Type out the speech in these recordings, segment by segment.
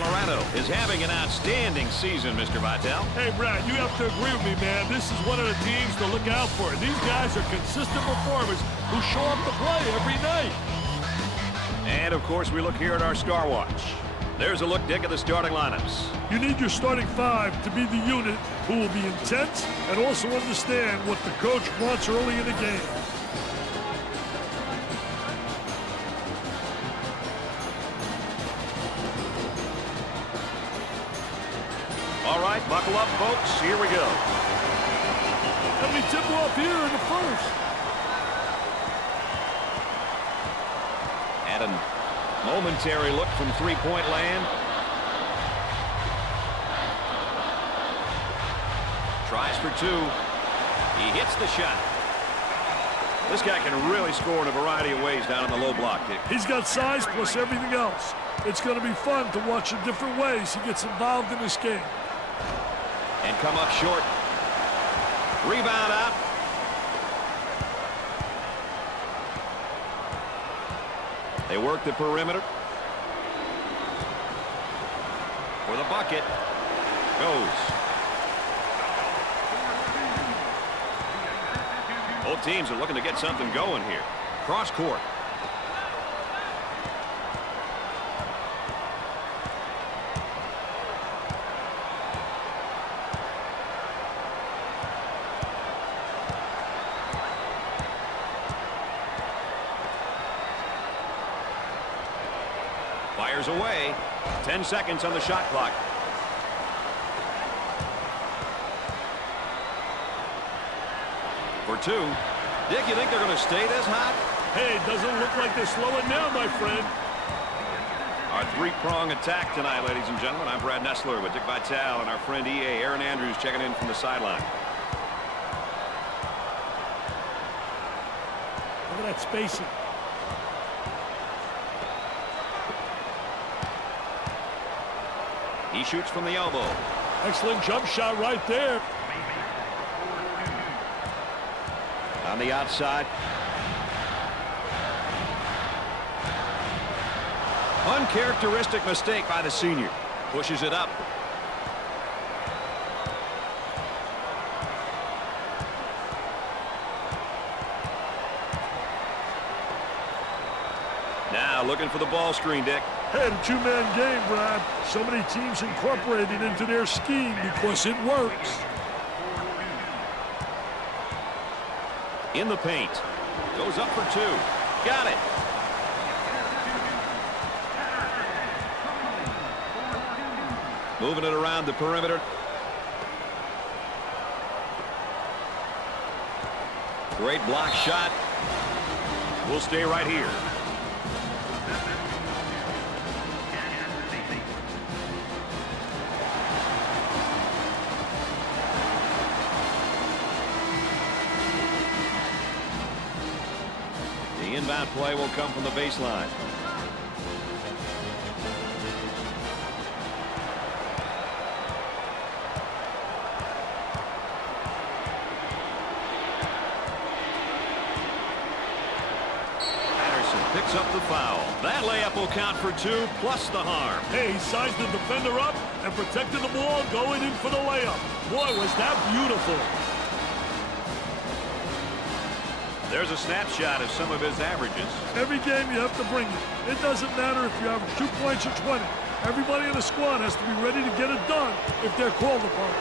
Colorado is having an outstanding season, Mr. Vitale. Hey, Brad, you have to agree with me, man. This is one of the teams to look out for. These guys are consistent performers who show up to play every night. And, of course, we look here at our Star Watch. There's a look, Dick, at the starting lineups. You need your starting five to be the unit who will be intense and also understand what the coach wants early in the game. All right, buckle up, folks. Here we go. Let me tip off here in the first. And a momentary look from three-point land. Tries for two. He hits the shot. This guy can really score in a variety of ways down in the low block, Dick. He's got size plus everything else. It's going to be fun to watch the different ways he gets involved in this game. And come up short. Rebound out. They work the perimeter. For the bucket. Goes. Both teams are looking to get something going here. Cross court. Fires away. 10 seconds on the shot clock. For two. Dick, you think they're going to stay this hot? Hey, it doesn't look like they're slowing down, my friend. Our three-prong attack tonight, ladies and gentlemen. I'm Brad Nessler with Dick Vitale and our friend EA Aaron Andrews checking in from the sideline. Look at that spacing. He shoots from the elbow. Excellent jump shot right there. On the outside. Uncharacteristic mistake by the senior. Pushes it up. Now looking for the ball screen, Dick. Hey, the two-man game, Brad. So many teams incorporate it into their scheme because it works. In the paint. Goes up for two. Got it. Moving it around the perimeter. Great block shot. We'll stay right here. The inbound play will come from the baseline. Picks up the foul. That layup will count for two, plus the harm. Hey, he sized the defender up and protected the ball going in for the layup. Boy, was that beautiful. There's a snapshot of some of his averages. Every game you have to bring it. It doesn't matter if you average 2 points or 20. Everybody in the squad has to be ready to get it done if they're called upon.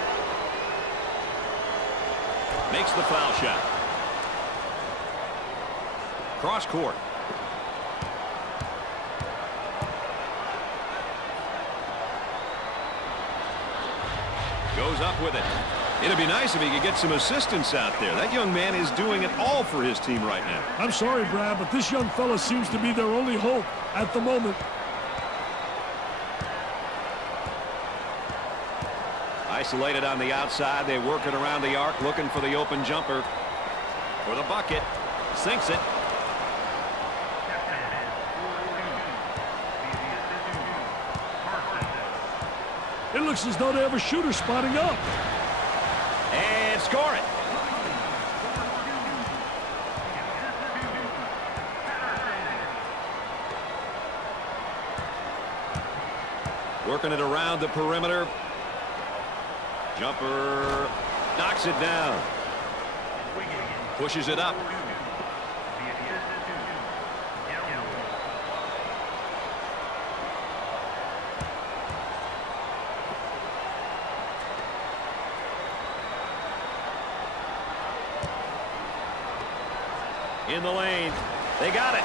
Makes the foul shot. Cross court. Goes up with it. It'd be nice if he could get some assistance out there. That young man is doing it all for his team right now. I'm sorry, Brad, but this young fella seems to be their only hope at the moment. Isolated on the outside. They work it around the arc, looking for the open jumper. For the bucket. Sinks it. It looks as though they have a shooter spotting up. And score it. Working it around the perimeter. Jumper knocks it down. Pushes it up. In the lane. They got it.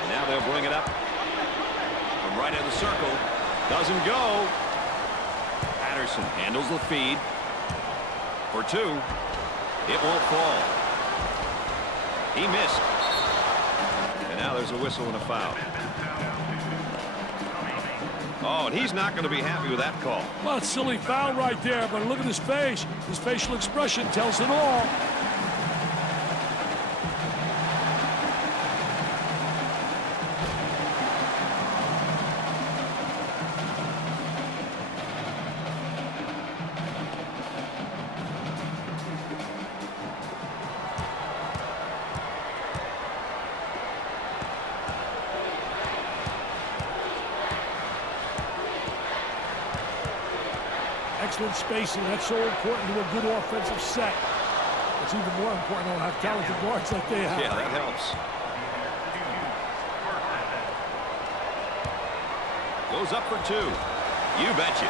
And now they'll bring it up from right in the circle. Doesn't go. Patterson handles the feed for 2. It won't fall. He missed. And now there's a whistle and a foul. Oh, and he's not going to be happy with that call. Well, it's a silly foul right there, but look at his face. His facial expression tells it all. Excellent spacing. That's so important to a good offensive set. It's even more important to have talented guards like they have. Yeah, that helps. Goes up for 2. You betcha.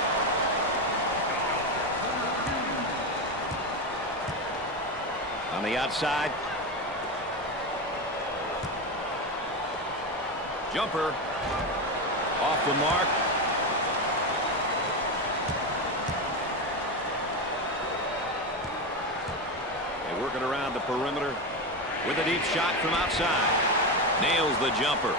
On the outside. Jumper. Off the mark. Working around the perimeter with a deep shot from outside. Nails the jumper.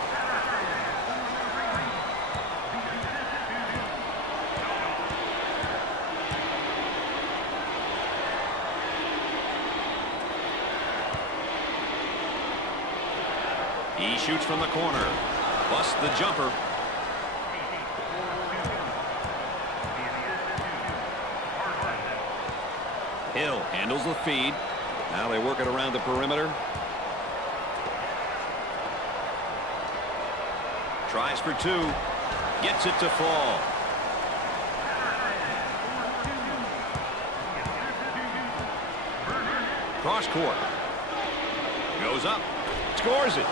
He shoots from the corner. Busts the jumper. Hill handles the feed. Now they work it around the perimeter. Tries for 2. Gets it to fall. Cross court. Goes up. Scores it.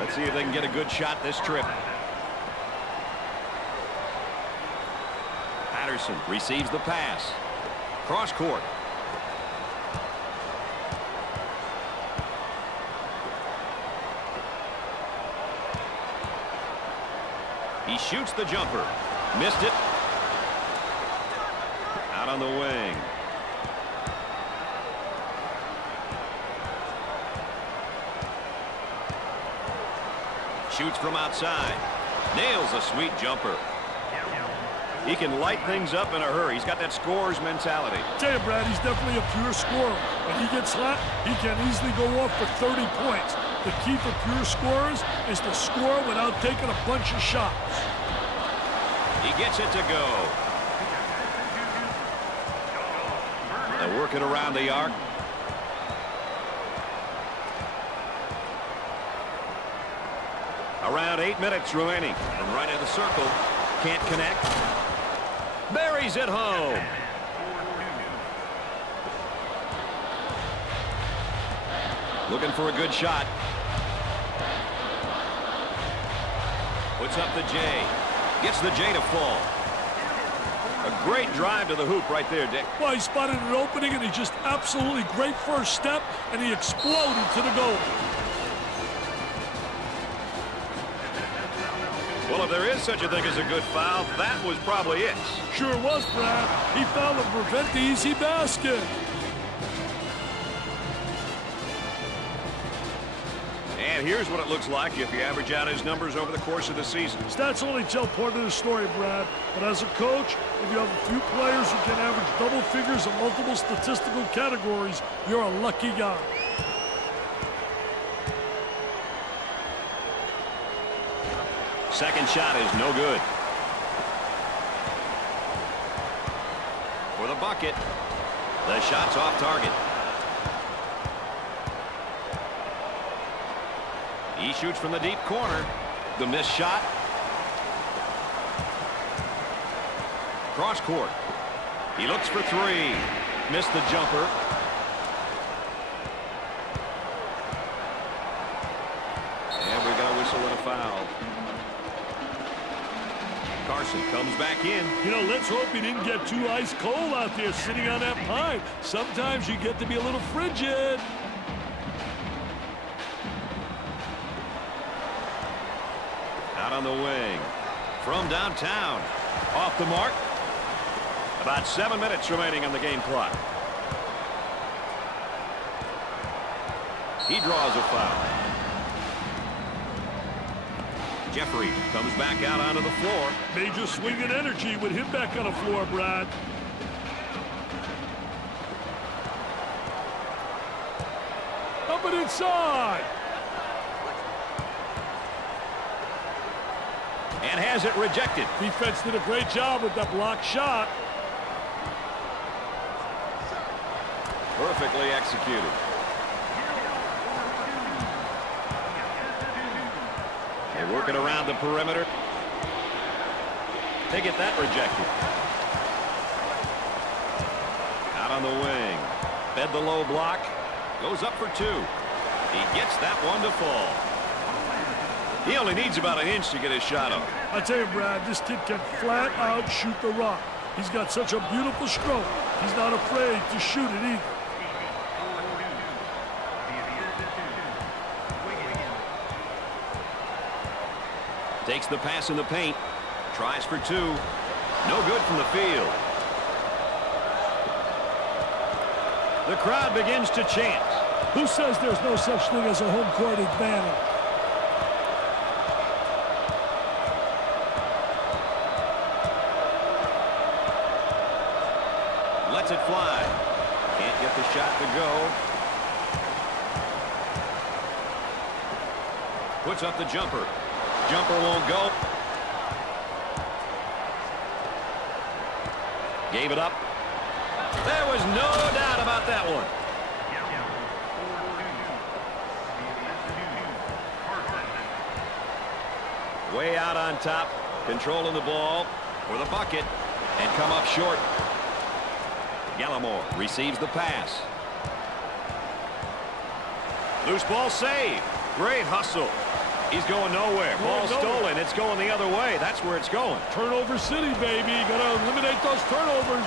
Let's see if they can get a good shot this trip. Patterson receives the pass. Cross court. He shoots the jumper. Missed it. Out on the wing. Shoots from outside. Nails a sweet jumper. He can light things up in a hurry. He's got that scorer's mentality. Tell you, Brad, he's definitely a pure scorer. When he gets hot, he can easily go off for 30 points. The key for pure scorers is to score without taking a bunch of shots. He gets it to go. They work it around the arc. Around 8 minutes remaining. From right in the circle. Can't connect. Buries it home. Looking for a good shot. Puts up the J. Gets the J to fall. A great drive to the hoop right there, Dick. Well, he spotted an opening, and he just absolutely great first step, and he exploded to the goal. Well, if there is such a thing as a good foul, that was probably it. Sure was, Brad. He fouled to prevent the easy basket. And here's what it looks like if you average out his numbers over the course of the season. Stats only tell part of the story, Brad. But as a coach, if you have a few players who can average double figures in multiple statistical categories, you're a lucky guy. Second shot is no good. for the bucket. The shot's off target. He shoots from the deep corner. The missed shot. Cross court. He looks for three. Missed the jumper. And we got a whistle and a foul. Carson comes back in. You know, let's hope he didn't get too ice cold out there sitting on that pine. Sometimes you get to be a little frigid. Out on the wing. From downtown. Off the mark. About 7 minutes remaining on the game clock. He draws a foul. Jeffrey comes back out onto the floor. Major swing in energy with him back on the floor, Brad. Up and inside. And has it rejected. Defense did a great job with that block shot. Perfectly executed. They're working around the perimeter. They get that rejected. Out on the wing. Fed the low block. Goes up for two. He gets that one to fall. He only needs about an inch to get his shot up. I tell you, Brad, this kid can flat out shoot the rock. He's got such a beautiful stroke. He's not afraid to shoot it either. Takes the pass in the paint. Tries for two. No good from the field. The crowd begins to chant. Who says there's no such thing as a home court advantage? Lets it fly. Can't get the shot to go. Puts up the jumper. Jumper won't go. Gave it up. There was no doubt about that one. Way out on top. Controlling the ball for the bucket. And come up short. Gallimore receives the pass. Loose ball saved. Great hustle. He's going nowhere. Ball stolen. It's going the other way. That's where it's going. Turnover city, baby. You got to eliminate those turnovers.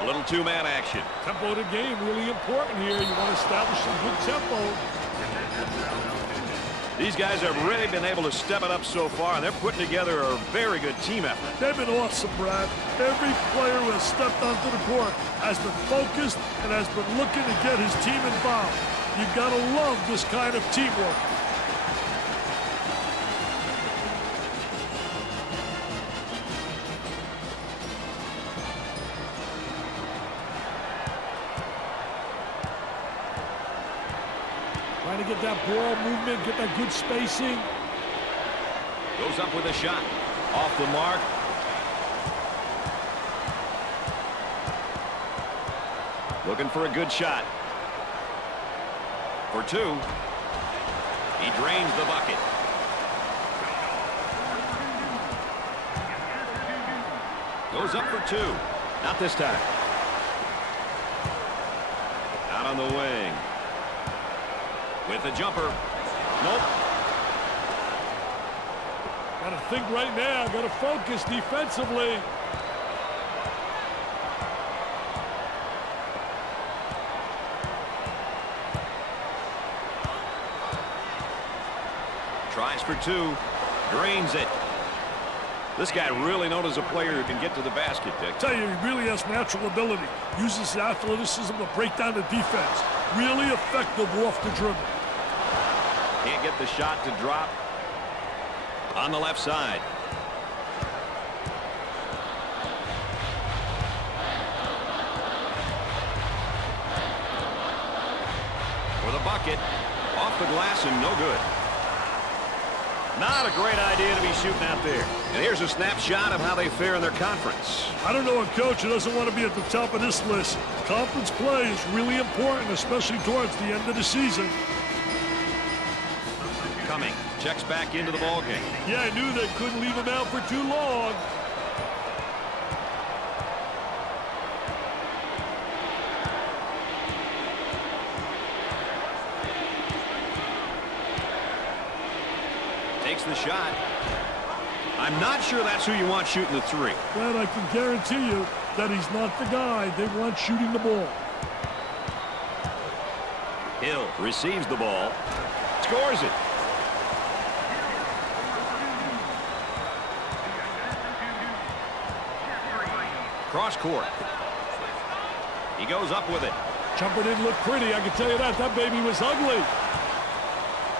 A little two-man action. Tempo of the game really important here. You want to establish some good tempo. These guys have really been able to step it up so far, and they're putting together a very good team effort. They've been awesome, Brad. Every player who has stepped onto the court has been focused and has been looking to get his team involved. You've got to love this kind of teamwork. Trying to get that ball movement, get that good spacing. Goes up with a shot. Off the mark. Looking for a good shot. For two. He drains the bucket. Goes up for two. Not this time. Out on the wing. With the jumper. Nope. Got to think right now. Got to focus defensively. Tries for two. Drains it. This guy really known as a player who can get to the basket, Dick. I tell you, he really has natural ability. Uses his athleticism to break down the defense. Really effective off the dribble. Can't get the shot to drop. On the left side. bucket. Off the glass and no good. Not a great idea to be shooting out there. And here's a snapshot of how they fare in their conference. I don't know a coach who doesn't want to be at the top of this list. Conference play is really important, especially towards the end of the season. Cumming checks back into the ball game. Yeah, I knew they couldn't leave him out for too long. Takes the shot. I'm not sure that's who you want shooting the three. But I can guarantee you that he's not the guy they want shooting the ball. Hill receives the ball. Scores it. Cross court. He goes up with it. Jumper didn't look pretty, I can tell you that. That baby was ugly.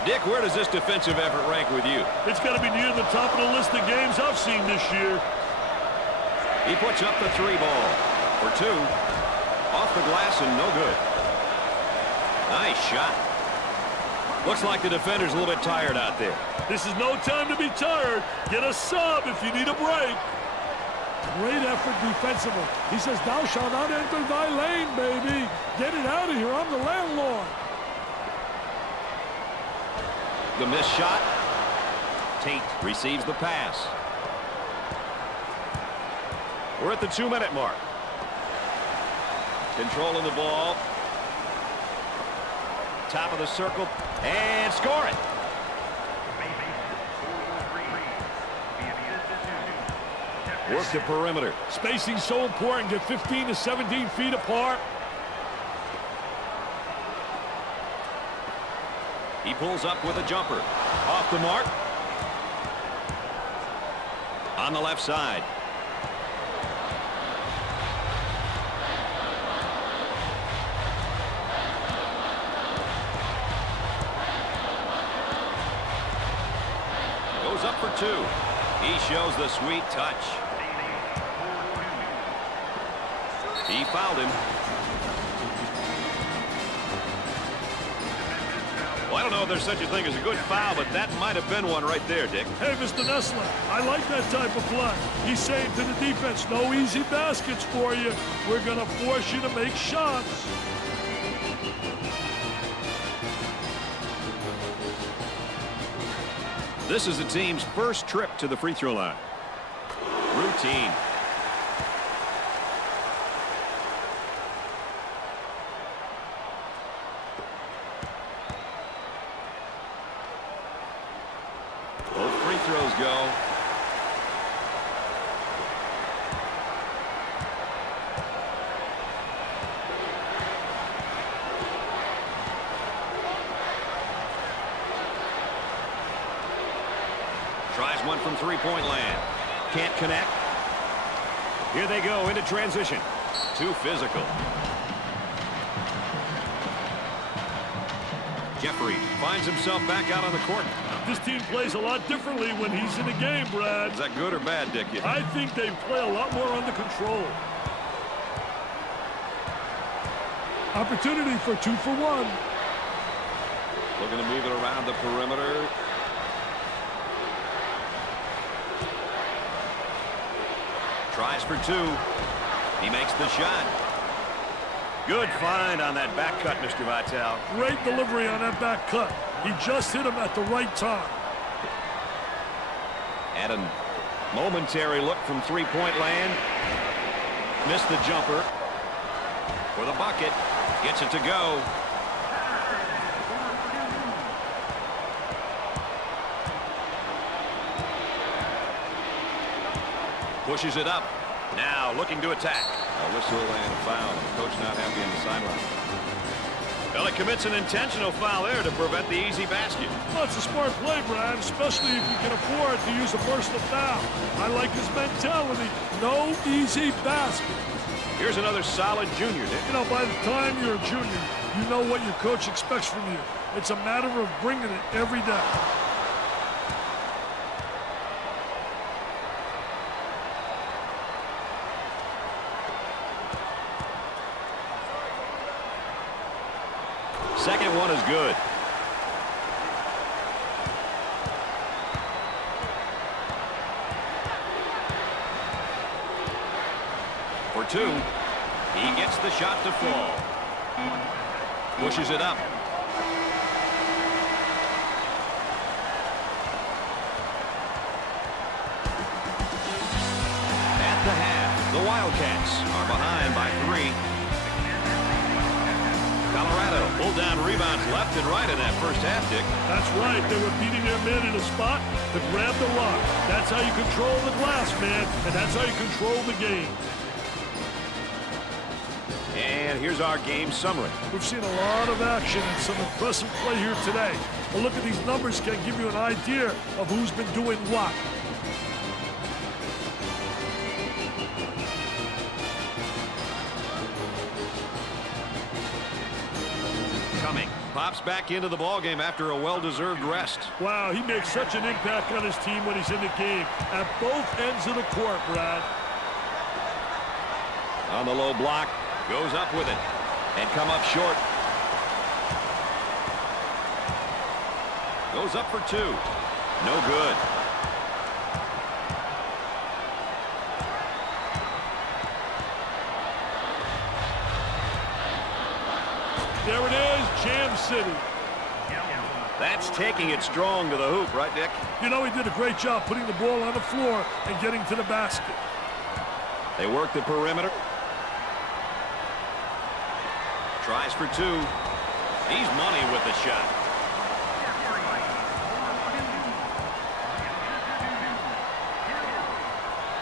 Dick, where does this defensive effort rank with you? It's got to be near the top of the list of games I've seen this year. He puts up the three ball for two. Off the glass and no good. Nice shot. Looks like the defender's a little bit tired out there. This is no time to be tired. Get a sub if you need a break. Great effort defensively. He says, thou shalt not enter thy lane, baby. Get it out of here. I'm the landlord. The missed shot. Tate receives the pass. We're at the 2-minute mark. Controlling the ball. Top of the circle. And score it. Work the perimeter. Spacing so important. Get 15 to 17 feet apart. He pulls up with a jumper. Off the mark. On the left side. Goes up for two. He shows the sweet touch. He fouled him. Well, I don't know if there's such a thing as a good foul, but that might have been one right there, Dick. Hey, Mr. Nessler, I like that type of play. He's saying to the defense, no easy baskets for you. We're going to force you to make shots. This is the team's first trip to the free throw line. Routine. Both free throws go. Tries one from three-point land. Can't connect. Here they go into transition. Too physical. Jeffrey finds himself back out on the court. This team plays a lot differently when he's in the game, Brad. Is that good or bad, Dick? I think they play a lot more under control. Opportunity for 2 for 1. Looking to move it around the perimeter. Tries for two. He makes the shot. Good find on that back cut, Mr. Vitale. Great delivery on that back cut. He just hit him at the right time. At a momentary look from three-point land. Missed the jumper. For the bucket. Gets it to go. Pushes it up. Now looking to attack. A whistle and a foul. The coach not happy on the sideline. Well, he commits an intentional foul there to prevent the easy basket. Well, it's a smart play, Brad, especially if you can afford to use a personal foul. I like his mentality. No easy basket. Here's another solid junior, Dick. You know, by the time you're a junior, you know what your coach expects from you. It's a matter of bringing it every day. Second one is good. For 2. He gets the shot to fall. Pushes it up. At the half, the Wildcats are behind by 3. Colorado pulled down rebounds left and right in that first half, Dick. That's right. They were beating their man in a spot to grab the rock. That's how you control the glass, man, and that's how you control the game. And here's our game summary. We've seen a lot of action and some impressive play here today. A look at these numbers can give you an idea of who's been doing what. Pops back into the ballgame after a well-deserved rest. Wow, he makes such an impact on his team when he's in the game at both ends of the court, Brad. On the low block, goes up with it and come up short. Goes up for 2. No good. There it is, Jam City. That's taking it strong to the hoop, right, Dick? You know, he did a great job putting the ball on the floor and getting to the basket. They work the perimeter. Tries for 2. He's money with the shot.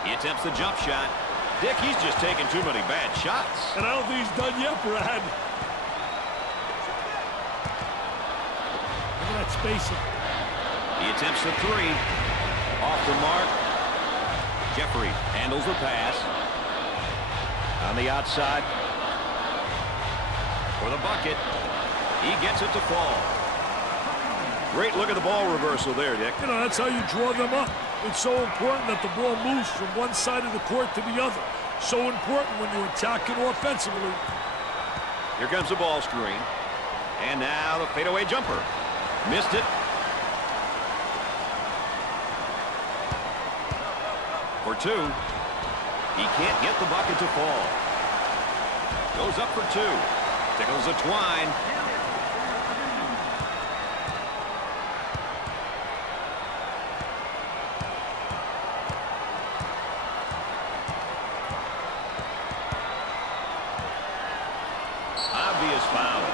He attempts the jump shot. Dick, he's just taking too many bad shots. And I don't think he's done yet, Brad. Look at that spacing. He attempts the 3. Off the mark. Jeffrey handles the pass. On the outside. For the bucket. He gets it to fall. Great look at the ball reversal there, Dick. You know, that's how you draw them up. It's so important that the ball moves from one side of the court to the other. So important when you're attacking offensively. Here comes the ball screen. And now the fadeaway jumper. Missed it. For 2. He can't get the bucket to fall. Goes up for 2. Tickles the twine. Obvious foul.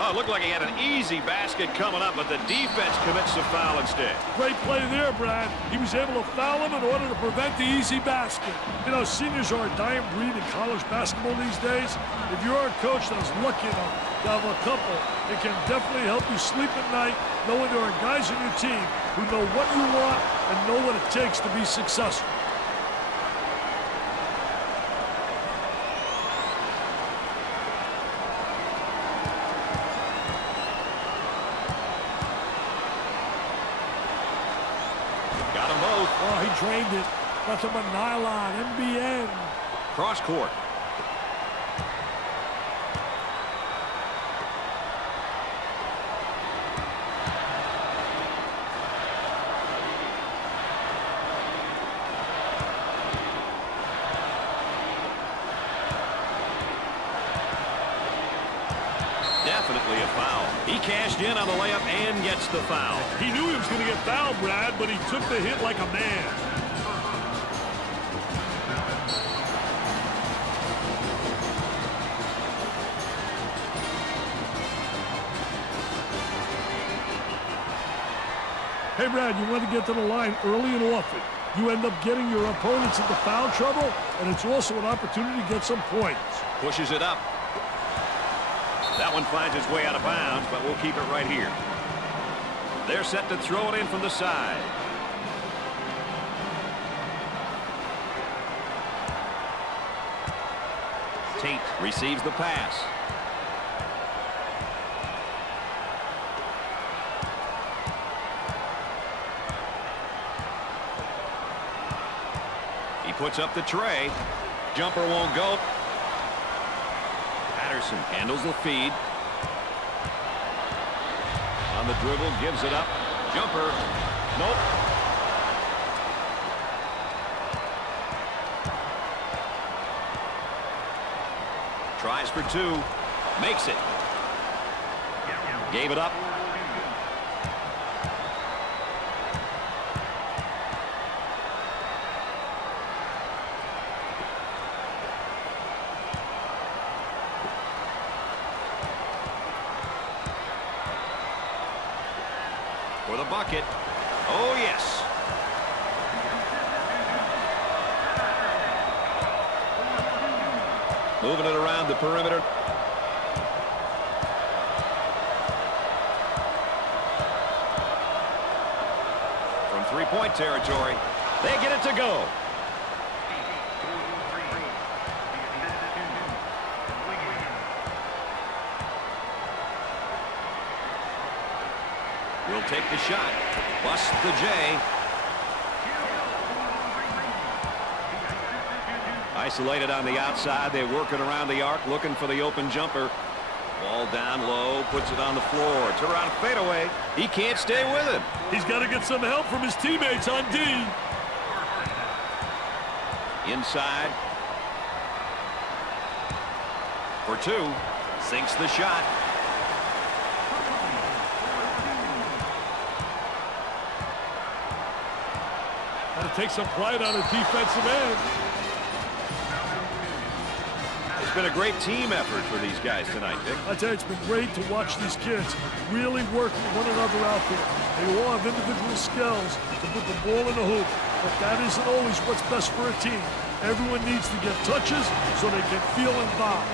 Oh, it looked like he had an easy basket coming up, but the defense commits the foul instead. Great play there, Brad. He was able to foul him in order to prevent the easy basket. You know, seniors are a dying breed in college basketball these days. If you're a coach that's lucky enough to have a couple, it can definitely help you sleep at night knowing there are guys on your team who know what you want and know what it takes to be successful. Oh, he drained it. Nothing but nylon, MBN. Cross court. Definitely a foul. He cashed in on the layup and gets the foul. He knew he was going to get fouled, Brad, but he took the hit like a man. Hey, Brad, you want to get to the line early and often. You end up getting your opponents into foul trouble, and it's also an opportunity to get some points. Pushes it up. That one finds its way out of bounds, but we'll keep it right here. They're set to throw it in from the side. Tate receives the pass. He puts up the tray. Jumper won't go. Patterson handles the feed. On the dribble, gives it up. Jumper. Nope. Tries for two. Makes it. Gave it up. For the bucket. Oh, yes. Moving it around the perimeter. From three-point territory, they get it to go. Will take the shot. Busts the J. Isolated on the outside. They work it around the arc, looking for the open jumper. Ball down low, puts it on the floor. Turnaround fadeaway. He can't stay with it. He's got to get some help from his teammates on D. Inside. For two. Sinks the shot. Got to take some pride on the defensive end. It's been a great team effort for these guys tonight, Dick. I tell you, it's been great to watch these kids really work one another out there. They all have individual skills to put the ball in the hoop, but that isn't always what's best for a team. Everyone needs to get touches so they can feel involved.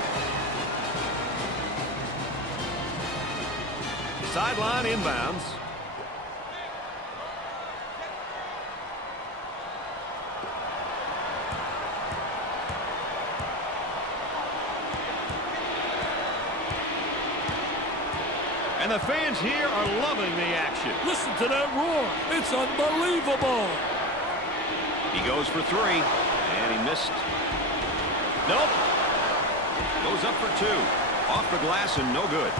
Sideline inbounds. And the fans here are loving the action. Listen to that roar. It's unbelievable. He goes for three, and he missed. Nope. Goes up for two. Off the glass and no good.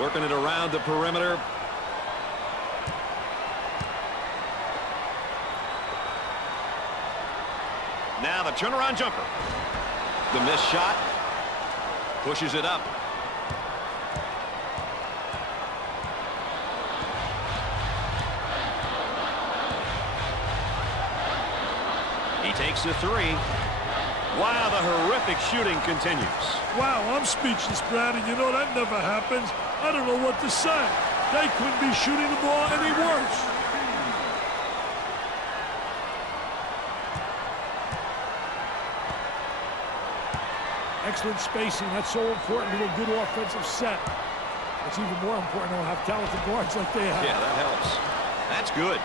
Working it around the perimeter. Now the turnaround jumper. The missed shot. Pushes it up. He takes the three. Wow, the horrific shooting continues. Wow, I'm speechless, Brad, and you know that never happens. I don't know what to say. They couldn't be shooting the ball any worse. Excellent spacing. That's so important to a good offensive set. It's even more important to have talented guards like they have. Yeah, that helps. That's good.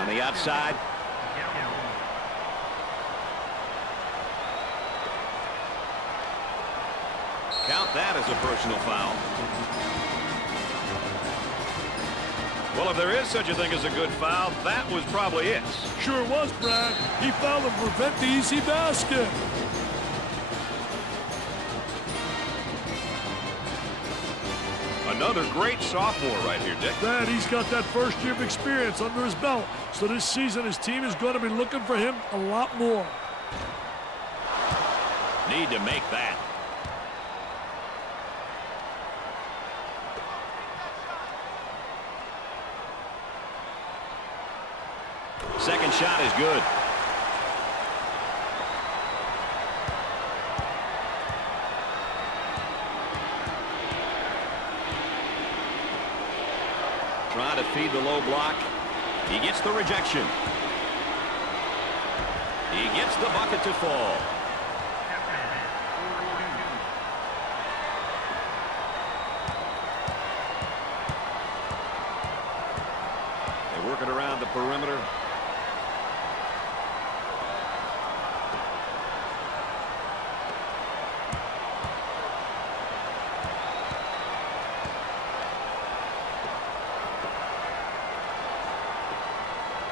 On the outside. Count that as a personal foul. Well, if there is such a thing as a good foul, that was probably it. Sure was, Brad. He fouled to prevent the easy basket. Another great sophomore right here, Dick. Brad, he's got that first year of experience under his belt. So this season, his team is going to be looking for him a lot more. Need to make that. Second shot is good. Trying to feed the low block. He gets the rejection. He gets the bucket to fall. They work it around the perimeter.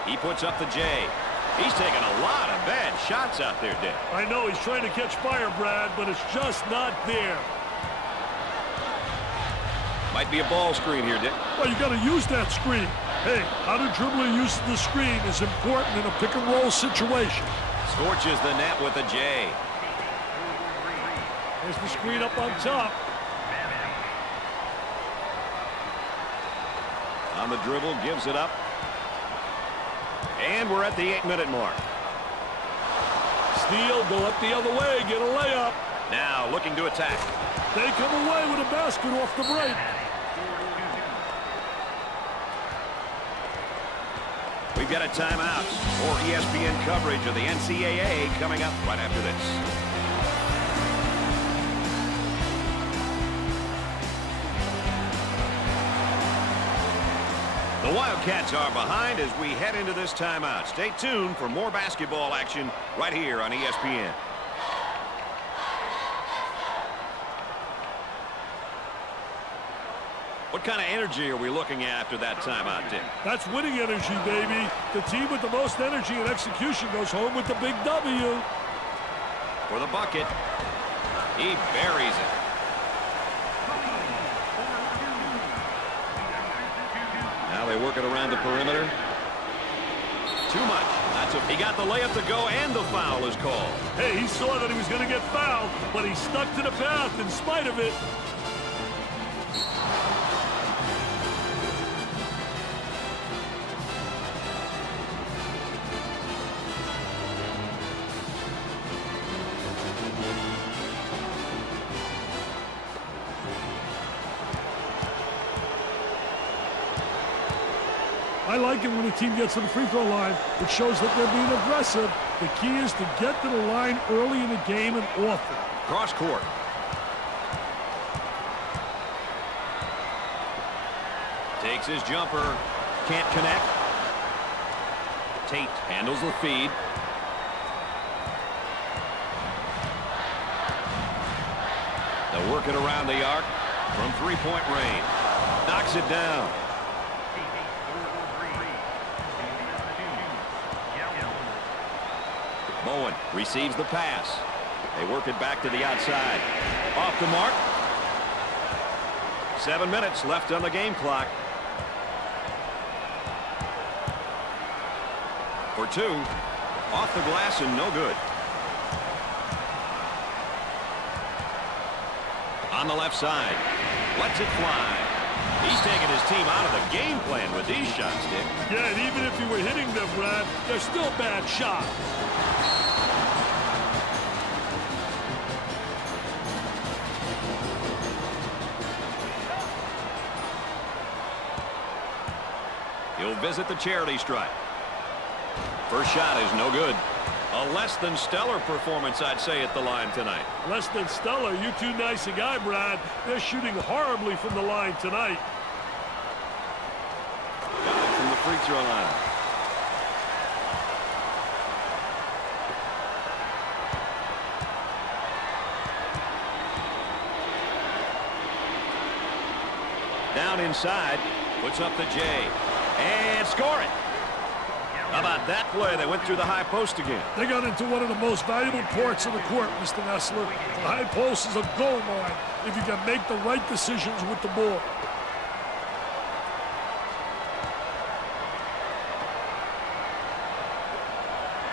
He puts up the J. He's taking a lot of bad shots out there, Dick. I know he's trying to catch fire, Brad, but it's just not there. Might be a ball screen here, Dick. Well, you got to use that screen. Hey, how the dribbler uses the screen is important in a pick-and-roll situation. Scorches the net with a J. There's the screen up on top. On the dribble, gives it up. And we're at the 8-minute mark. Steal, go up the other way, get a layup. Now looking to attack. They come away with a basket off the break. We've got a timeout for ESPN coverage of the NCAA coming up right after this. The Wildcats are behind as we head into this timeout. Stay tuned for more basketball action right here on ESPN. What kind of energy are we looking at after that timeout, Dick? That's winning energy, baby. The team with the most energy and execution goes home with the big W. For the bucket. He buries it. Now they work it around the perimeter. Too much. He got the layup to go, and the foul is called. Hey, he saw that he was going to get fouled, but he stuck to the path in spite of it. I like it when a team gets to the free throw line. It shows that they're being aggressive. The key is to get to the line early in the game and often. Cross court. Takes his jumper. Can't connect. Tate handles the feed. They'll work it around the arc from three-point range. Knocks it down. Bowen receives the pass. They work it back to the outside. Off the mark. 7 minutes left on the game clock. For two. Off the glass and no good. On the left side. Lets it fly. He's taking his team out of the game plan with these shots, Dick. Yeah, and even if you were hitting them, Brad, they're still bad shots. He'll visit the charity stripe. First shot is no good. A less than stellar performance, I'd say, at the line tonight. Less than stellar? You too nice a guy, Brad. They're shooting horribly from the line tonight. Got it from the free throw line. Down inside. Puts up the J. And score it. How about that play? They went through the high post again. They got into one of the most valuable parts of the court, Mr. Nessler. The high post is a gold mine if you can make the right decisions with the ball.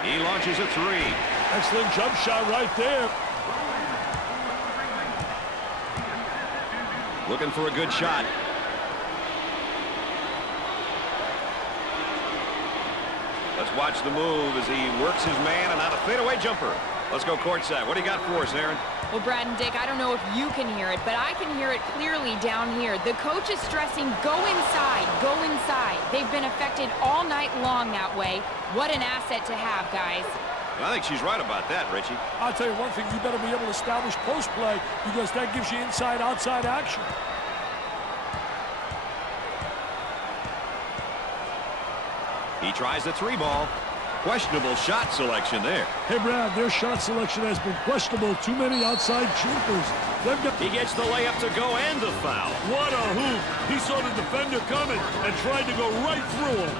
He launches a three. Excellent jump shot right there. Looking for a good shot. Let's watch the move as he works his man and out a fadeaway jumper. Let's go courtside. What do you got for us, Aaron? Well, Brad and Dick, I don't know if you can hear it, but I can hear it clearly down here. The coach is stressing, go inside, go inside. They've been affected all night long that way. What an asset to have, guys. I think she's right about that, Richie. I'll tell you one thing, you better be able to establish post play because that gives you inside-outside action. He tries the three ball. Questionable shot selection there. Hey, Brad, their shot selection has been questionable. Too many outside jumpers. He gets the layup to go and the foul. What a hoop. He saw the defender coming and tried to go right through him.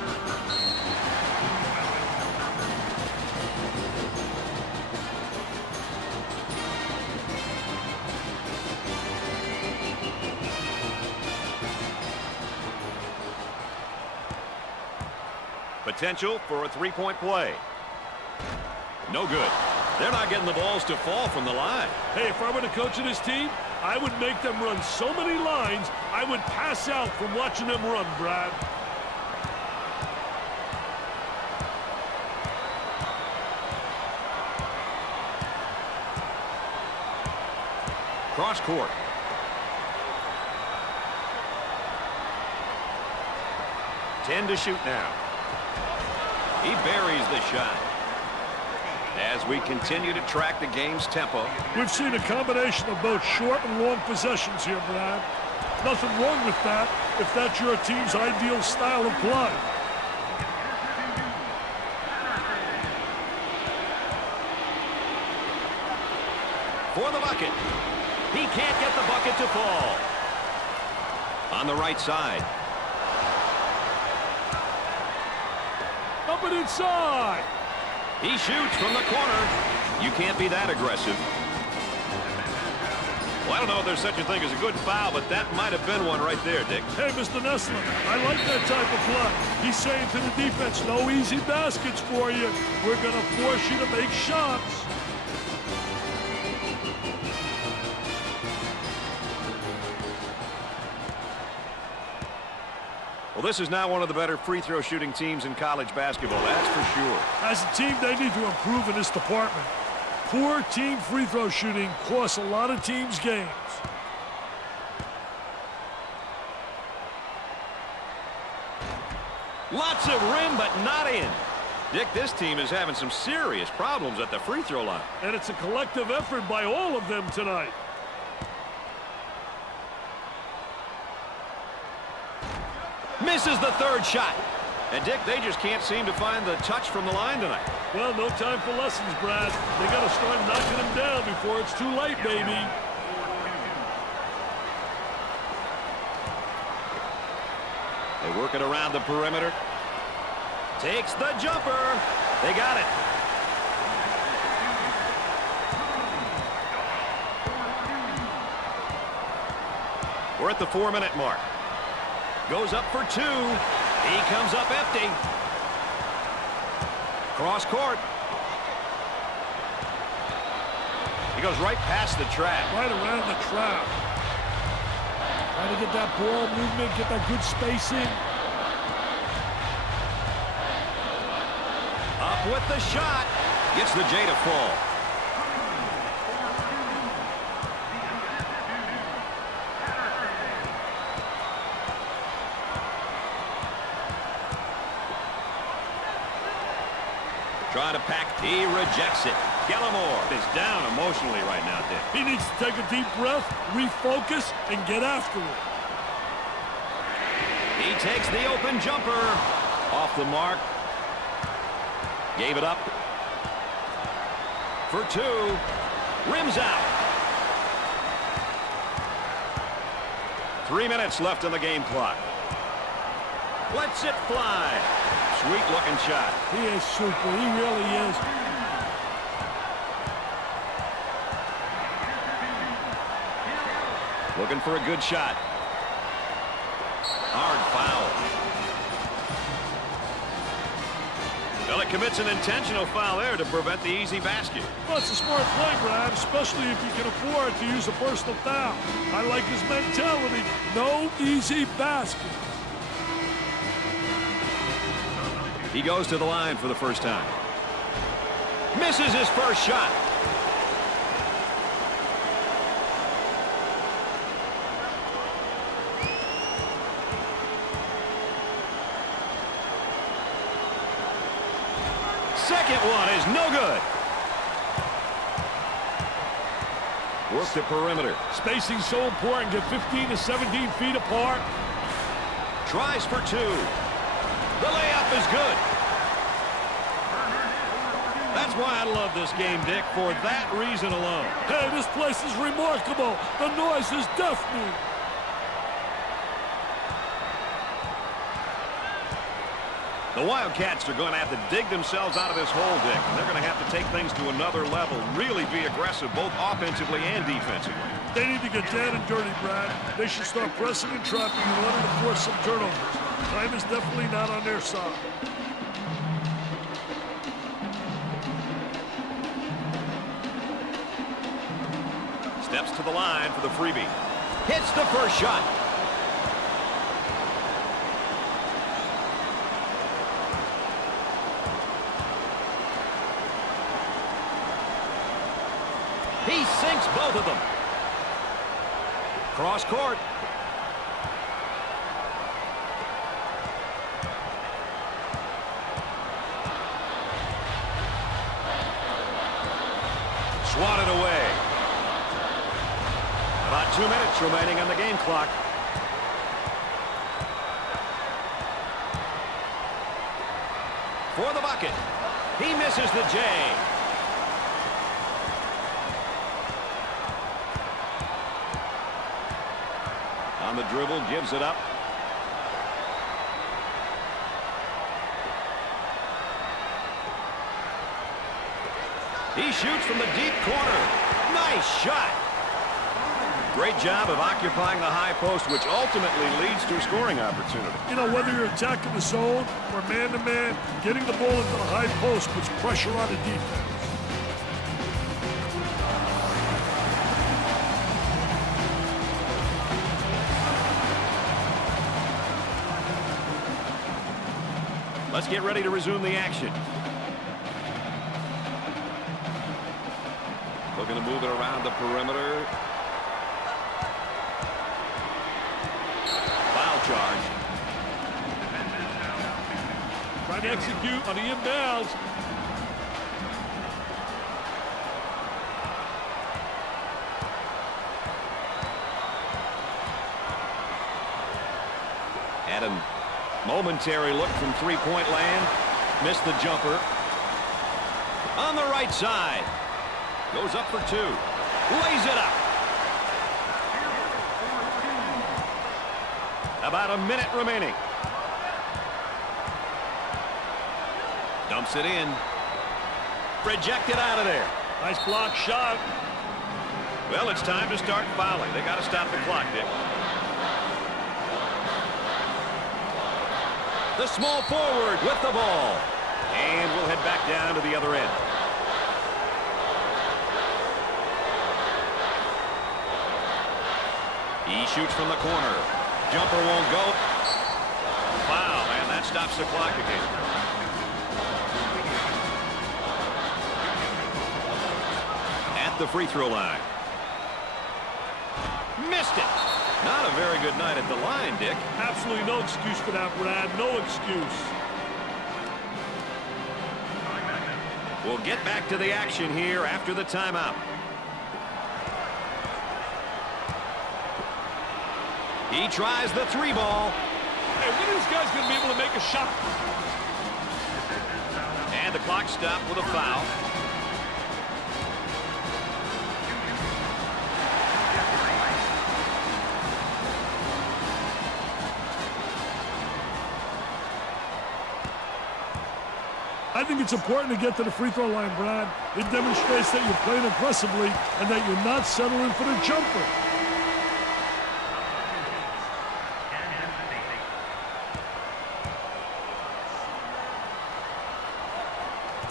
Potential for a three-point play. No good. They're not getting the balls to fall from the line. Hey, if I were the coach of this team, I would make them run so many lines, I would pass out from watching them run, Brad. Cross court. Ten to shoot now. He buries the shot. As we continue to track the game's tempo. We've seen a combination of both short and long possessions here, Brad. Nothing wrong with that if that's your team's ideal style of play. For the bucket. He can't get the bucket to fall. On the right side. Up and inside. He shoots from the corner. You can't be that aggressive. Well, I don't know if there's such a thing as a good foul, but that might have been one right there, Dick. Hey, Mr. Nessler, I like that type of play. He's saying to the defense, no easy baskets for you. We're going to force you to make shots. Well, this is now one of the better free throw shooting teams in college basketball, that's for sure. As a team, they need to improve in this department. Poor team free throw shooting costs a lot of teams games. Lots of rim, but not in. Dick, this team is having some serious problems at the free throw line. And it's a collective effort by all of them tonight. Misses the third shot. And, Dick, they just can't seem to find the touch from the line tonight. Well, no time for lessons, Brad. They got to start knocking them down before it's too late, baby. They work it around the perimeter. Takes the jumper. They got it. We're at the 4-minute mark. Goes up for two. He comes up empty. Cross court. He goes right past the trap. Right around the trap. Trying to get that ball movement, get that good spacing. Up with the shot. Gets the J to fall. Trying to pack. He rejects it. Gallimore is down emotionally right now, Dick. He needs to take a deep breath, refocus, and get after it. He takes the open jumper. Off the mark. Gave it up. For two. Rims out. 3 minutes left on the game clock. Lets it fly. Sweet-looking shot. He is super. He really is. Looking for a good shot. Hard foul. Well, it commits an intentional foul there to prevent the easy basket. Well, it's a smart play, Brad, especially if you can afford to use a personal foul. I like his mentality. No easy basket. He goes to the line for the first time. Misses his first shot. Second one is no good. Work the perimeter. Spacing so important. Get 15 to 17 feet apart. Tries for two. The layup is good. That's why I love this game, Dick, for that reason alone. Hey, this place is remarkable. The noise is deafening. The Wildcats are going to have to dig themselves out of this hole, Dick. They're going to have to take things to another level, really be aggressive both offensively and defensively. They need to get down and dirty, Brad. They should start pressing and trapping in order to force some turnovers. Time is definitely not on their side. Steps to the line for the freebie. Hits the first shot. He sinks both of them. Cross court. Swatted away. About 2 minutes remaining on the game clock. For the bucket. He misses the J. On the dribble, gives it up. He shoots from the deep corner. Nice shot. Great job of occupying the high post, which ultimately leads to a scoring opportunity. You know, whether you're attacking the zone or man-to-man, getting the ball into the high post puts pressure on the defense. Let's get ready to resume the action. Looking to move it around the perimeter. Foul charge. Trying to execute on the inbounds. Adam. Momentary look from three-point land. Missed the jumper. On the right side. Goes up for two. Lays it up. About a minute remaining. Dumps it in. Rejected out of there. Nice block shot. Well, it's time to start fouling. They got to stop the clock, Dick. The small forward with the ball. And we'll head back down to the other end. He shoots from the corner. Jumper won't go. Foul, and that stops the clock again. At the free throw line. Missed it. Not a very good night at the line, Dick. Absolutely no excuse for that, Brad. No excuse. We'll get back to the action here after the timeout. He tries the three ball. Hey, when are these guys going to be able to make a shot? And the clock stopped with a foul. I think it's important to get to the free throw line, Brad. It demonstrates that you're playing aggressively and that you're not settling for the jumper.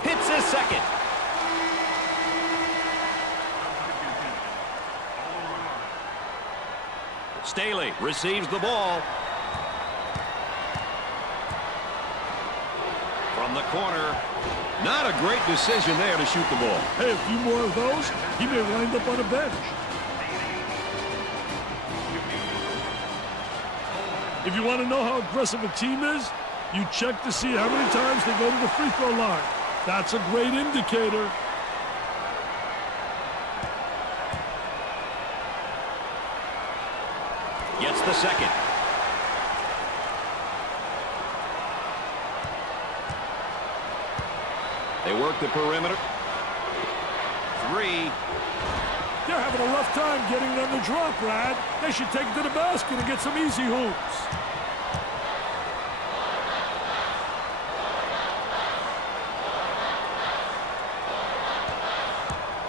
Hits his second. Staley receives the ball. From the corner. Not a great decision there to shoot the ball. Hey, a few more of those, he may wind up on a bench. If you want to know how aggressive a team is, you check to see how many times they go to the free throw line. That's a great indicator. Gets the second. They work the perimeter. Three. They're having a rough time getting them to drop, Brad. They should take it to the basket and get some easy hoops.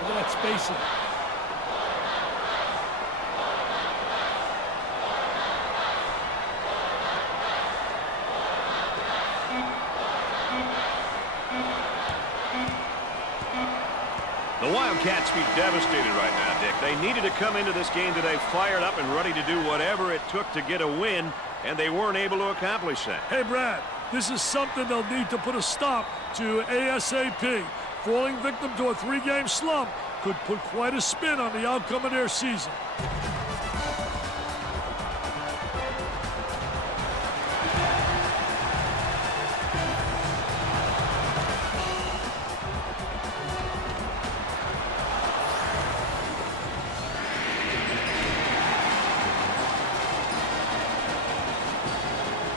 Look at that spacing. Wildcats be devastated right now, Dick. They needed to come into this game today fired up and ready to do whatever it took to get a win, and they weren't able to accomplish that. Hey, Brad, this is something they'll need to put a stop to ASAP. Falling victim to a 3-game slump could put quite a spin on the outcome of their season.